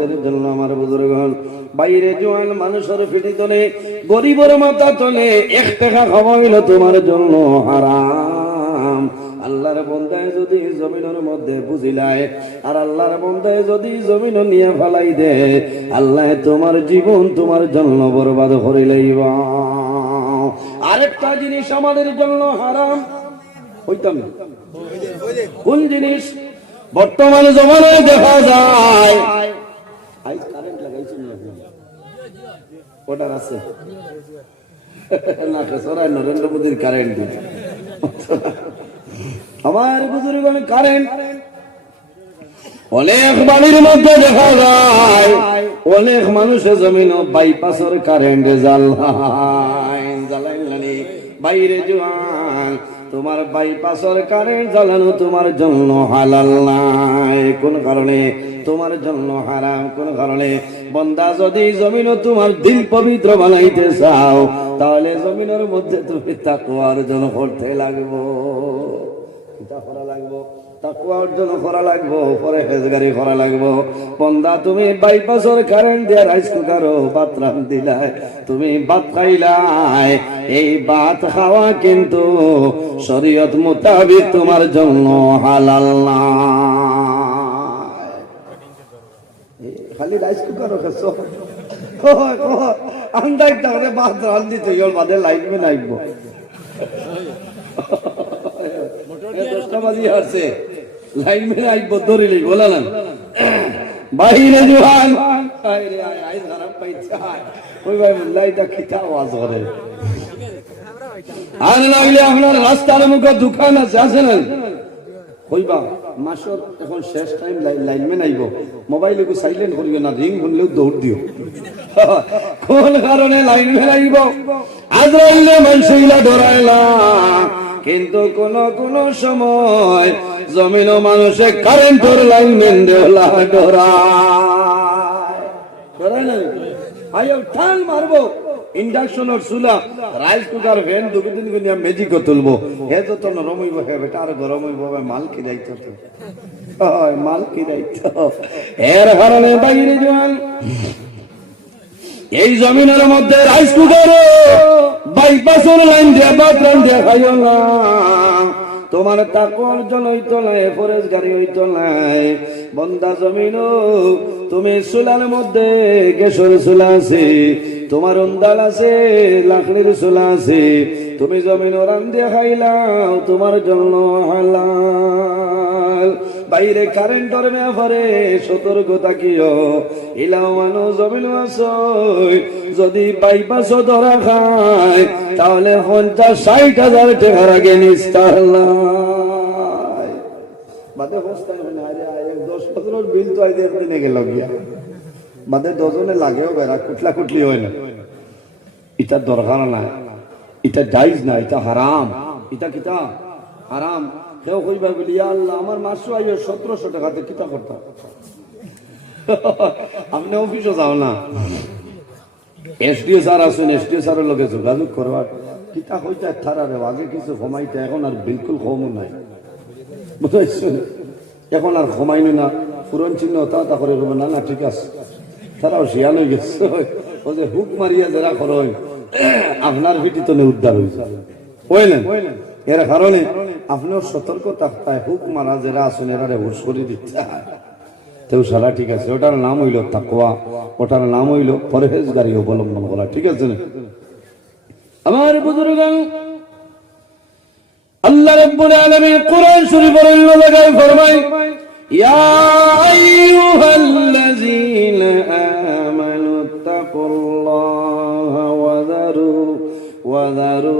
মহব্বতের জন্য আমার বুজুর্গ বাইরে জোয়ান মানুষের ফিটি তোলে, গরিবের মাথা তোলে, এক টাকা খাওয়াইল তোমার জন্য হারাম। আল্লাহর বন্দায় যদি জমিনের মধ্যে বুঝিলায় আর আল্লাহর বন্দায় যদি জমিন নিয়ে ফেলাই দে, আল্লাহ তোমার জীবন তোমার জন্য বরবাদ করে লইব। আরেকটা জিনিস আমাদের জন্য হারাম হইতাম না। কোন জিনিস? বর্তমান জমানায় দেখা যায় আছে। নরেন্দ্র মোদীর কারেন্ট আমার কারেন্ট অনেক বাড়ির মধ্যে দেখা যায়, অনেক মানুষের জমিন বাইপাসের কারেন্ট জ্বালাই জ্বালাই বাইরে জোয়ান তোমার বাইপাসের কারেন্ট জ্বালানো তোমার জন্য হালাল নাই। কোন কারণে? তোমার জন্য হারাম। কোন কারণে? বন্দা, যদি জমিন তোমার দিল পবিত্র বানাইতে চাও, তাহলে জমিনের মধ্যে তুমি তাকুয়া অর্জন করতে লাগবো। করা লাগবো। তাকুয়া অর্জন করা লাগবো। পরে হেজগারি করা লাগবো। বন্দা, তুমি বাইপাসর কারেন্ট দিয়ে রাইস কুকার ভাত রান দিলাই। তুমি ভাত খাইলাই। এই ভাত খাওয়া কিন্তু শরীয়ত মোতাবিক তোমার জন্য হালাল না খালি রাইস কুকার আন্দাজ তাহলে ভাত রান দিতে ইয়ল বাদে লাইটবে নাইবো দশটা বাজি আসছে লাইন মেরে আইব ধরিলি বলা না বাইরে জোয়ান আইরে আই আইজ খারাপ পাইছে ওই ভাই লাইটা খিতা আওয়াজ করে আর লাগলে আপনার রাস্তার মুখে দোকান আছে আছে না কইবা মাসর এখন শেষ টাইম মোবাইল একটু সাইলেন্ট করিও না রিং শুনলেও দৌড় দিও। কোন কারণে মানসইলা ধরাইলা কিন্তু কোন কোন সময় জমিন মানুষে কারেন্টর লাইনম্যান দেওলা ডরায়। ডরায় না আইও ঠান মারবো। ইন্ডাকশনের চুলা, রাইস কুকার ভ্যান দুবি দিন করে মেজিক তুলবো। হে তো তো নরম হইব হে বেটা, আর গরম হইব মাল কি দায়িত্ব তো মাল কি দায়িত্ব? এর কারণে বাইরে জোয়ান, এই জমিনের মধ্যে রাইস কুকার বাইপাসের লাইন দিয়ে, বাথরুম দিয়ে খাইও না। তোমার তাকর জন হইতো নাই ফরেজ গাড়ি হইতো নাই। বন্দা জমিন, তুমি সুলার মধ্যে কেশর সুলা আছে, তোমার অন্দাল আছে, লাকড়ির সুলা আছে, তুমি জমিন রান্ধে খাইলাও তোমার জন্য হালাল বাইরে কারেন্টর ব্যাপারে সতর্ক থাকিও ইলাও মানুষ জমিন যদি বাইপাস ধরা খায়, তাহলে পঞ্চাশ, ষাট হাজার টাকার আগে আরে এক কুটলা কুটলি হয় না। এটা দরকার না এটা জাইজ না, এটা হারাম। এটা কিতা হারাম। কেউ কইবা, বলি, "ইয়া আল্লাহ, আমার মাসও আইও সতেরোশো টাকাতে কিতা করতাম আপনি অফিসও যাও না। এসডিও স্যার আসুন এসডিও স্যারের লোকে যোগাযোগ করবার কিতা হইতে থারারে আগে কিছু কমাইতে এখন আর বিলকুল কমও নাই। বুঝাইছেন? এখন আর কমাইনি না। পুরন চিহ্ন তা তা করে রবে না না, ঠিক আছে। তারাও শিয়াল হয়ে গেছে। হুক মারিয়া, যারা করো আপনার ভিটি তো উদ্ধার হয়েছে বুঝলেন এর কারণে আপনার সতর্ক থাকতায় হুক মারা যারা আসুন এরা হুশ করে দিচ্ছে তেও সারা ঠিক আছে, ওটার নাম হইল তাকওয়া, ওটার নাম হইল পরহেজগারি অবলম্বন করা, ঠিক আছে না? আমার বুজুর্গ আল্লাহ রাব্বুল আলামিন কোরআন শরীফের অন্য জায়গায় ফরমায়, ইয়া আইয়ুহাল্লাযীনা আমানু তাকুল্লাহা ওয়া যারু ওয়া যারু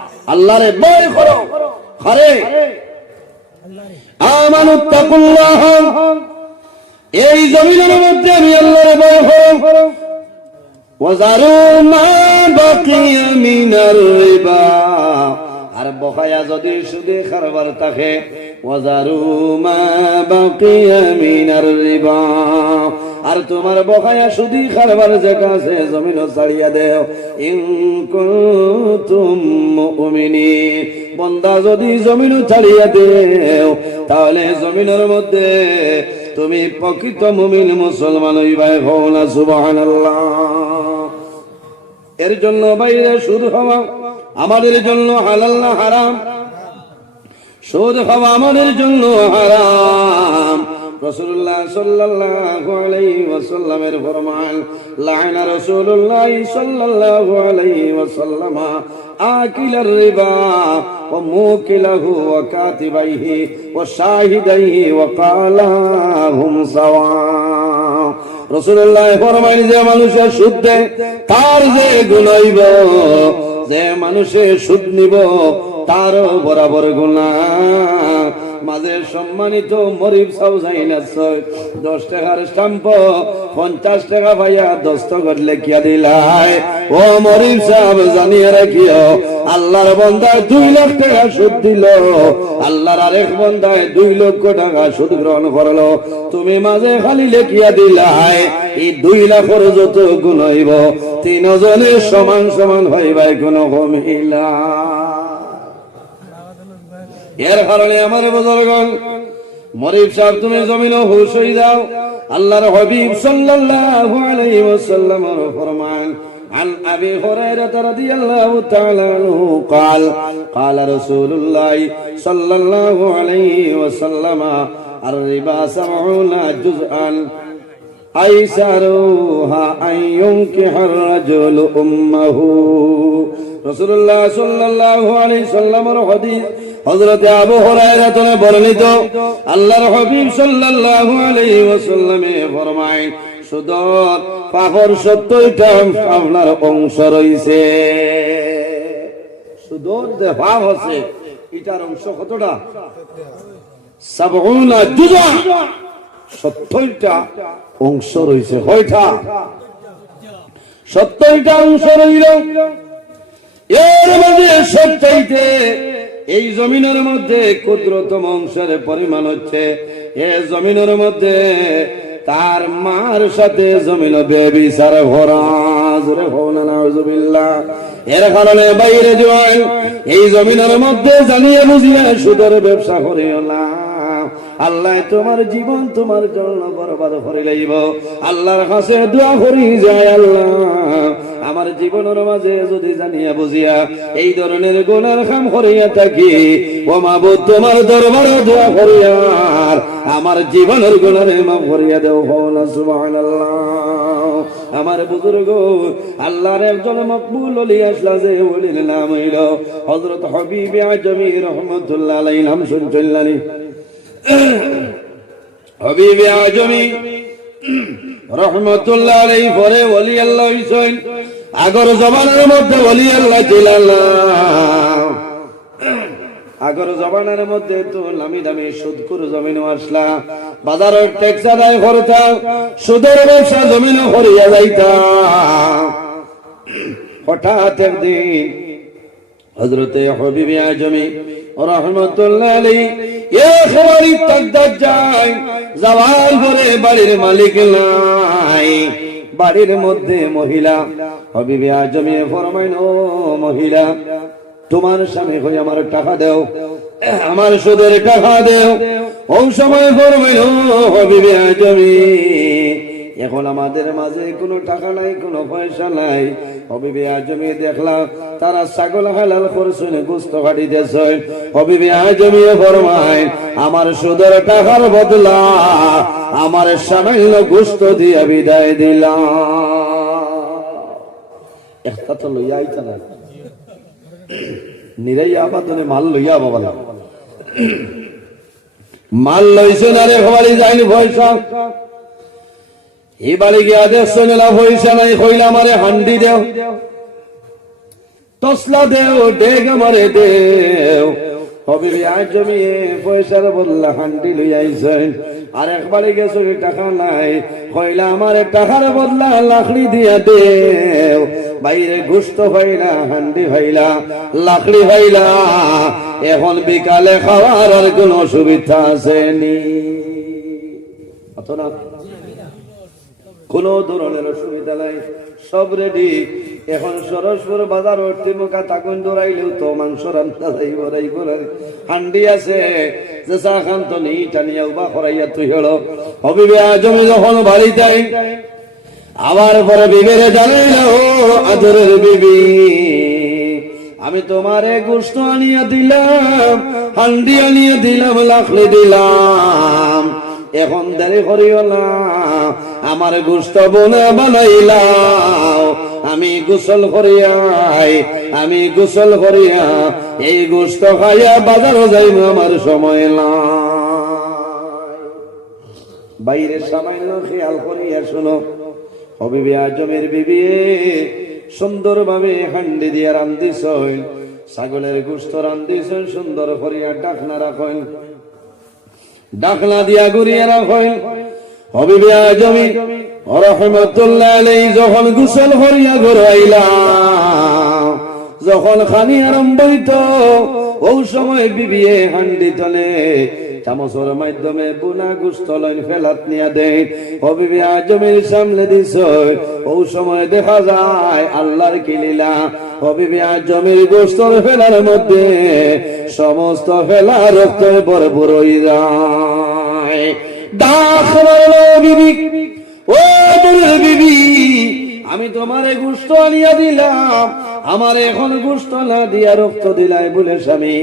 আল্লাহরে ভয় করো আরে আমানু তাকুল্লাহা এই জমিনের মধ্যে আমি আল্লাহর ভয় করো وذروا ما بقي من الربا আর বকায়া যদি সুদে খারবার থাকে আর তোমার বকায়া সুদি খারবার যেটা আছে জমিন ছাড়িয়া দেও। মুমিনিন বন্দা যদি জমিন ছাড়িয়া দেও, তাহলে জমিনের মধ্যে তুমি প্রকৃত মুমিন মুসলমান হইবাই হও না, সুবহানাল্লাহ। এর জন্য বাইরে সুদ হওয়া, আমাদের জন্য হালাল না হারাম সুদ খাওয়া আমাদের জন্য হারাম। রসুল্লাহ সাল্লাল্লাহু আলাইহি ওয়াসাল্লামের ফরমান, লাইনা রাসূলুল্লাহ সাল্লাল্লাহু আলাইহি ওয়াসাল্লাম, আকিলার রিবা, ওয়া মুকিলাহু ওয়া কাতিবাইহি ওয়া শাহিদাইহি ওয়া কালাহুম সাওয়া রসুল্লাহ ফরমাইন যে মানুষের সুদ দেয়, তার যে গুণাইব যে মানুষে সুদ নিব তার বরাবর গুণা। মাঝে সম্মানিত মরিব সাউ যাই না দশ টাকার স্টাম্প, পঞ্চাশ টাকা পাইয়া দস্তখত লেখিয়া দিলাই। ও মরিব সাহেব জানিয়ে রাখিও, আল্লাহর বন্দায় দুই লাখ টাকা সুদ দিল। আল্লাহর আরেক বন্দায় দুই লক্ষ টাকা সুদ গ্রহণ করল। তুমি মাঝে খালি লেখিয়া দিলাই, এই দুই লাখের যত গুণ হইব, তিনজনের সমান সমান হইবাই কোন কমিলা এর কারণে আমার বুজুর্গণ মরিব সাহেব তুমি জমিন হুশ হয়ে যাও আল্লাহর হাবিব সাল্লাল্লাহু আলাইহি ওয়াসাল্লাম ফরমান عن ابي هريره رضي الله تعالى عنه قال قال رسول الله صلى الله عليه وسلم الربا سبعون جزءا أيسرها أن ينكح الرجل أمه رسول الله صلى الله عليه وسلم حديث হযরত আবু হুরায়রা থেকে বর্ণিত, আল্লাহর হাবিব সাল্লাল্লাহু আলাইহি ওয়াসাল্লামে ফরমায়, সুদর পাখর 70টা আপনার অংশ রইছে। সুদর এটার অংশ কতটা? সাবউনা জুজা সত্তরটা অংশ সত্তরটা অংশ রইল। এর মধ্যে সবচাইতে এই জমিনের মধ্যে ক্ষুদ্রতম অংশের পরিমাণ হচ্ছে, এ জমিনের মধ্যে তার মার সাথে জমিন বেবি সার জোরে ভবনা নাউজুবিল্লাহ। এর কারণে বাইরে জয় এই জমিনের মধ্যে জানিয়ে বুঝিয়ে সুদের ব্যবসা করিও না। আল্লাহ তোমার জীবন তোমার জন্য বরবাদ করে লইব। আল্লাহর কাছে দোয়া করি যায় আল্লাহ। আমার জীবনের মাঝে যদি জানিয়া বুঝিয়া এই ধরনের গুণের কাম করিয়া থাকি ও মাবু তোমার দরবারে দোয়া করিয়ার আমার জীবনের গুণের মাফ করিয়া দেও হওয়া সুবহানাল্লাহ। আমার বুজুর্গ, আল্লাহর একজন মকবুল অলি আসলা যে ওলির নাম হইল হযরত হাবিব আজমি রহমাতুল্লাহ নাম শুনছিলেন হবিবে আজমি রহমতুল্লাহ আলাই পরে ওলি আল্লাহ হইছেন। আগর জমানের মধ্যে ওলি আল্লাহ ছিলেন। আগর জমানের মধ্যে তো নামি দামি সুদকুর জমিন আসলা। বাজারের ট্যাক্স আদায় করতা সুদের ব্যবসা জমিন করিয়া যাইতা হঠাৎ একদিন হজরতে হবিবি আজমি রহমতুল্লাহ আলী বাড়ির মালিক নাই। বাড়ির মধ্যে মহিলা। হবিবি আজমিয়ে ফরমাইন, ও মহিলা, তোমার স্বামী হয়ে আমার টাকা দেও। আমার সুদের টাকা দেও। ও সময় ফরমাইন, ও হবিবি আজমি। এখন আমাদের মাঝে কোনো টাকা নাই, কোনো পয়সা নাই। হবিবি আজমি দেখলাম তারা ছাগল হালাল করছেন, গুস্ত কাটিতেছে হবিবি আজমি ফরমায়, আমার সুদের টাকার বদলা, আমার সামান্য গুস্ত দিয়ে বিদায় দিলাম একটা লইয়া নিরাই আবাদনে মাল লইয়া বাবা মাল লইছে না রে হবালি যায়নি পয়সা। এবারে নাই কইলা আমারে হান্ডি দেও। তসলা দেও, ডেগ আমারে দেও। আজ জমিয়ে পয়সার হান্ডি লই আইছেন আর একবারে টাকা নাই, কইলা আমার টাকার বদলা লাকড়ি দিয়া দেও। বাইরে গুস্ত হইলা, হান্ডি হইলা, লাকড়ি হইলা। এখন বিকালে খাওয়ার আর কোনো সুবিধা আসেনি অথবা কোন ধরনের অসুবিধা নাই। সব রেডি এখন সরস্বর বাজার অর্থে মুখা তাকুন দৌড়াইলেও তো মাংস রান্না যাইব রাইব হান্ডি আছে। যে চা খান তো নেই টানিয়া উবা করাইয়া তুই হলো। হবিবে জমি যখন বাড়িতে আবার পরে বিবেরে জানাইল আদরের বিবি। আমি তোমারে গোস্ত আনিয়া দিলাম, হান্ডি আনিয়া দিলাম, লাখলি দিলাম। এখন দেরি করিও না। আমার গোস্ত বনে বানাইলাও। আমি গোসল করিয়াই, আমি গোসল করিয়া এই গোস্ত খাইয়া বাজারও যাইব আমার সময় না বাইরে সামান্য খেয়াল করিয়া শোনো। হবিবি আজমের বিবি সুন্দর ভাবে হান্ডি দিয়া রান্ধিস ছাগলের গুস্ত রান্ধিস সুন্দর করিয়া ডাকনা রাখেন। ডাকনা দিয়া ঘুরিয়ে রাখেন। হবিবি আজমি রহমতুল্লাহ আলাই যখন গুসল করিয়া ঘুরাইলা, যখন খানি আরম্ভ হইত, ও সময় বিবিয়ে হান্ডি তলে চামচের মাধ্যমে বুনা গুস্ত লইন ফেলাত নিয়া দেয়। হবিবি আজমের সামনে দিস ও সময় দেখা যায় আল্লাহর কিলীলা হবিবি আজমের ফেলার মধ্যে সমস্ত ফেলা রক্ত ভরপুর আমি তোমারে গোস্ত আনিয়া দিলাম। আমার এখন গুস্ত না দিয়া রক্ত দিলাই বলে স্বামী।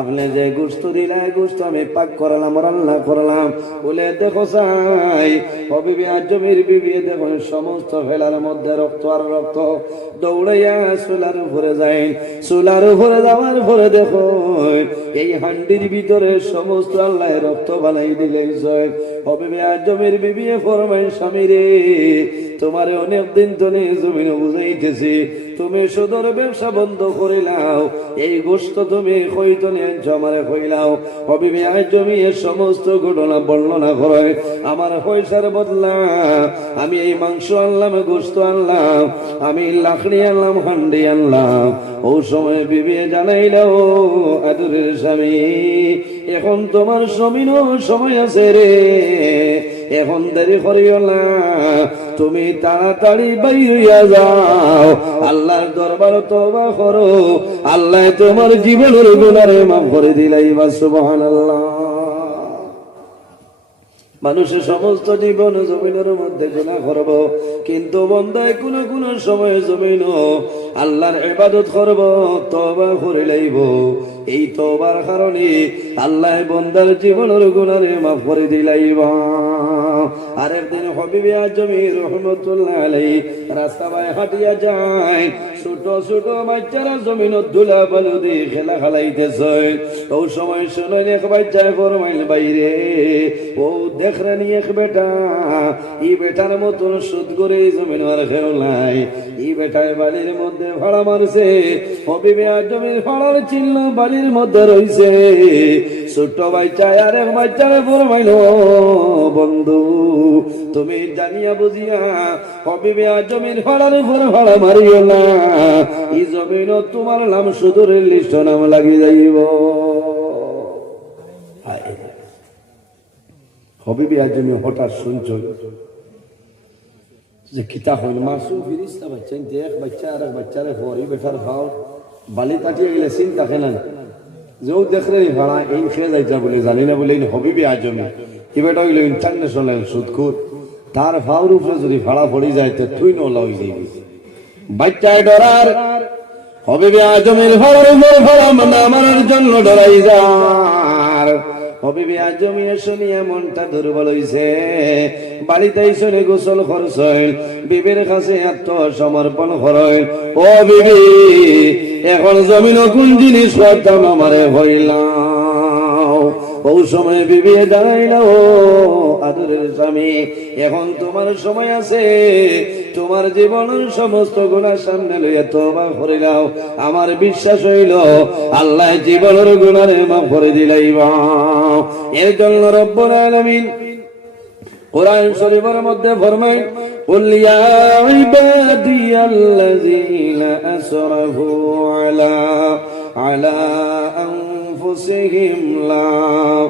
আপনি যে গুস্ত দিলাই গুস্ত আমি পাক করালাম, রান্না করলাম। বলে, দেখো চাই হবিবি জমির বিবি দেখো সমস্ত ফেলার মধ্যে রক্ত আর রক্ত দৌড়াইয়া চুলার উপরে যাই চুলার উপরে যাওয়ার পরে দেখো, এই হান্ডির ভিতরে সমস্ত আল্লাহ রক্ত বানাই দিলে হবিবি জমির বিবি ফরমাই স্বামী রে তোমারে অনেক দিন ধরে জমিনে বুঝাইতেছি। তুমি সুদর ব্যবসা বন্ধ করিলাও এই গোস্ত তুমি কইতনে আমারে কইলাও হবিবি আজ জমি এর সমস্ত ঘটনা বর্ণনা করে। আমার পয়সার বদলা। আমি এই মাংস আনলাম গোস্ত আনলাম। আমি লাকড়ি আনলাম, হান্ডি আনলাম। ও সময় বিবি জানাইল, আদুরের স্বামী, এখন তোমার জমিনও সময় আছে রে। এখন দেরি করিও না। তুমি তাড়াতাড়ি বাইরিয়া যাও। আল্লাহর দরবার তবা করো। আল্লাহ তোমার জীবনের গুণারে মাফ করে দিলাই বা সুবহানাল্লাহ। মানুষের সমস্ত জীবন জমিনের মধ্যে গুণা করব। কিন্তু বন্ধায় কোন কোন সময় জমিন। আল্লাহর ইবাদত করব তবা করে লাইব। এই তবার কারণে আল্লাহ বন্দার জীবনের গুণারে মাফ করে দিলাইবা আর একদিন হবিবি আজমি রহমতুল্লাহ আলাই রাস্তা বাই হাঁটিয়া যায়। ছোট ছোট বাচ্চারা জমিন ধুলা বালু দিয়ে খেলা খেলাইতেছে। ও সময় শুনে এক বাচ্চায় ফরমাইল, বাইরে, ও দেখলেন এক বেটা। ই বেটার মতন সুদ করে জমিন আর ফেরো নাই ই বেটায় বালির মধ্যে আর বন্ধু, তুমি জানিয়া বুঝিয়া হবিবে জমির ভাড়ার উপর ভাড়া মারিও না। এই জমিন তোমার নাম সুদূরের লিস্ট নাম লাগি যাইব। হবিবে জমি হঠাৎ শুনছ? যে কিতা হইল মাসু ফিরিস্তা বাচ্চা এক বাচ্চা আর এক বাচ্চারে হরি বেটার ভাও বালি কাটিয়ে গেলে চিন্তা খেলেন যেও দেখলে ভাড়া এই খেয়ে যাইতা বলে জানি না বলে হবিবে আজমি কি বেটা হইল ইন্টারন্যাশনাল সুদখুর তার ফাউর উপরে যদি ভাড়া পড়ে যায় তো তুই নোলা হয়ে যাবি বাচ্চায় ডরার হবে আজমের ভাড়ার উপর ভাড়া মানা মারার জন্য ডরাই যার হবে আজমি শুনিয়া মনটা দুর্বল হইছে। বাড়িতে শুনে গোসল খরচ বিবের কাছে আত্মসমর্পণ করেন। ও বিবি, এখন জমিন কোন জিনিস করতাম আমারে হইলাম ও সময় দাঁড়াইল আদরের স্বামী, এখন তোমার সময় আছে। তোমার জীবনের সমস্ত গুণার সামনে লইয়া তোবা করে দাও আমার বিশ্বাস হইল আল্লাহ জীবনের গুণারে মাফ করে দিলাইবা এর জন্য রব্বুল আলামিন কোরআন শরীফের মধ্যে ফরমায় قل يا عبادي الذين أسرفوا على على أنفسهم لا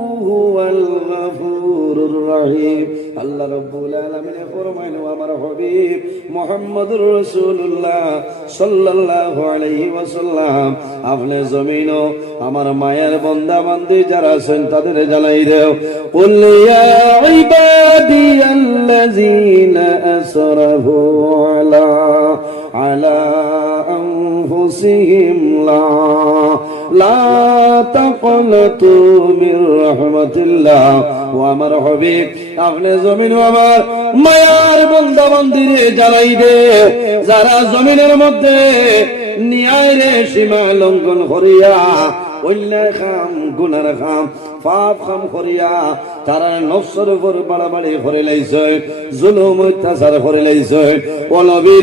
হুয়াল গফুরুর রহিম। আল্লাহ রাব্বুল আলামিন ফরমাইল আমার হাবিব মুহাম্মদুর রাসূলুল্লাহ সাল্লাল্লাহু আপনি জমিন আমার মায়ের বান্দা বান্দি যারা আছেন তাদের জানাই দেও। কুল ইয়া ইবাদিয়াল্লাযিনা আসরাফু আলা আলা আনফুসিহিম لا. لا তাকনাতু من رحمة الله. وأمر আপনি জমিন আমার মায়ার বন্দা মন্দিরে জানাই দে। যারা জমিনের মধ্যে ন্যায় রে সীমা লঙ্ঘন করিয়া অন্যায় খাম গুনার খাম পাপ খাম করিয়া তারা নফসর উপর বাড়াবাড়ি করে লাইছে, জুলুম অত্যাচার করে লাইছে। ও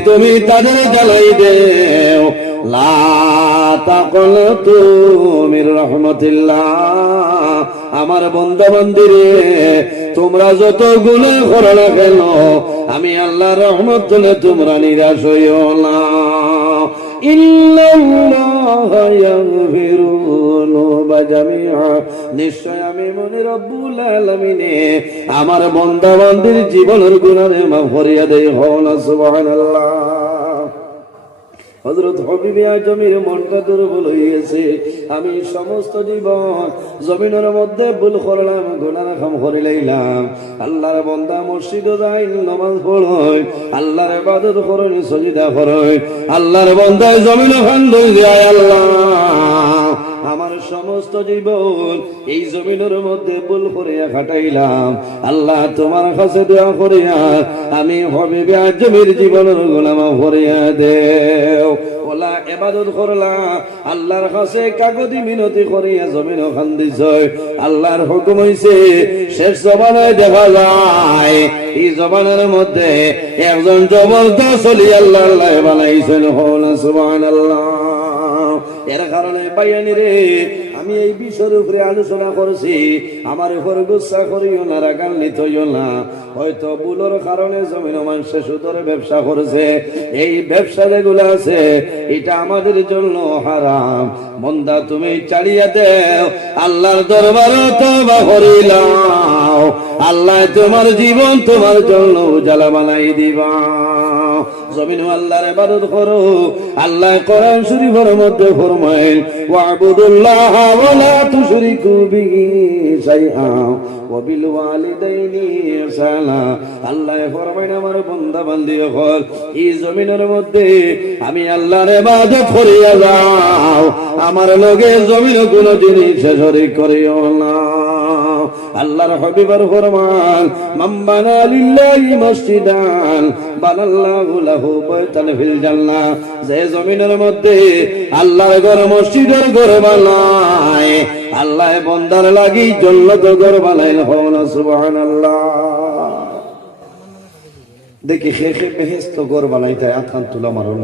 তুমি তাদের জ্বালাই দেও। লা তাকনাতু মির রাহমাতিল্লাহ। আমার বন্ধু মন্দিরে তোমরা যত গুণে করো না কেন, আমি আল্লাহ রহমত তুলে তোমরা নিরাশ হইও না। ইল্লাল্লাহ ইয়াগফিরু নিশ্চয় আমি মনে রব্বুল আলামিনে আমার বান্দির জীবনের মাফ করিয়া হন সুবহানাল্লাহ। হজরত হবিবি জমির মনটা দুর্বল আমি সমস্ত জীবন জমিনের মধ্যে ভুল করলাম গুনার খাম করে লাইলাম। আল্লাহর বন্দা মসজিদ যাই নমাজ পড়ই আল্লাহর ইবাদত করই সজিদা করই আল্লাহর বন্দায় জমিন খান দই আল্লাহ। সমস্ত জীবন এই জমিনের মধ্যে ভুল করিয়া খাটাইলাম। আল্লাহ তোমার কাছে দেওয়া করিয়া আমি হবে জমির জীবনের গোলামা এবাদত করলা, আল্লাহর মিনতি জমিন হুকুম শেষ জবানে দেখা যায়, এই জবানের মধ্যে একজন জবরদস্ত চলি আল্লাহ বানাইছেন। সুবহানাল্লাহ। এর কারণে বাইয়ানি রে, আমি এই বিষয়ের উপরে আলোচনা করছি। আমার উপর গুসা করিও না, রাগান্বিত হইও না। হয়তো বুলোর কারণে জমিন মানুষে সুদর ব্যবসা করছে। এই ব্যবসা যেগুলো আছে, এটা আমাদের জন্য হারাম। মন্দা তুমি চালিয়ে দেও। আল্লাহর দরবার তো করিলাম আল্লাহ তোমার জীবন তোমার জন্য উজালা বানাই দিবা। জমিন আল্লাহর ইবাদত করো। আল্লাহ কোরআন শরীফের মধ্যে ফরমায়, ওয়াবুদুল্লাহ ওয়া লা তুশরিকু বিহি শাইআ ওয়া বিল ওয়ালিদাইনি ইহসানা। আল্লাহ ফরমায়, আমার বান্দা বান্দি হল এই জমিনের মধ্যে আমি আল্লাহর ইবাদত করিয়া যাও। আমার লগে জমিন কোনো জিনিস শরীক করিও না। আল্লাহর হবিবার ফরমান মাম্বানা লিল্লাহি মসজিদান, বানাল্লাহু লাহু বাইতান ফিল জান্নাহ। যে জমিনের মধ্যে আল্লাহর ঘর, মসজিদের ঘর বানায়, আল্লাহ বন্দার লাগি জন্নত ঘর বানাইল হন সুবহানাল্লাহ। দেখি শেষে বেহেস্ত ঘর বানাইতে আখান তুলা মারো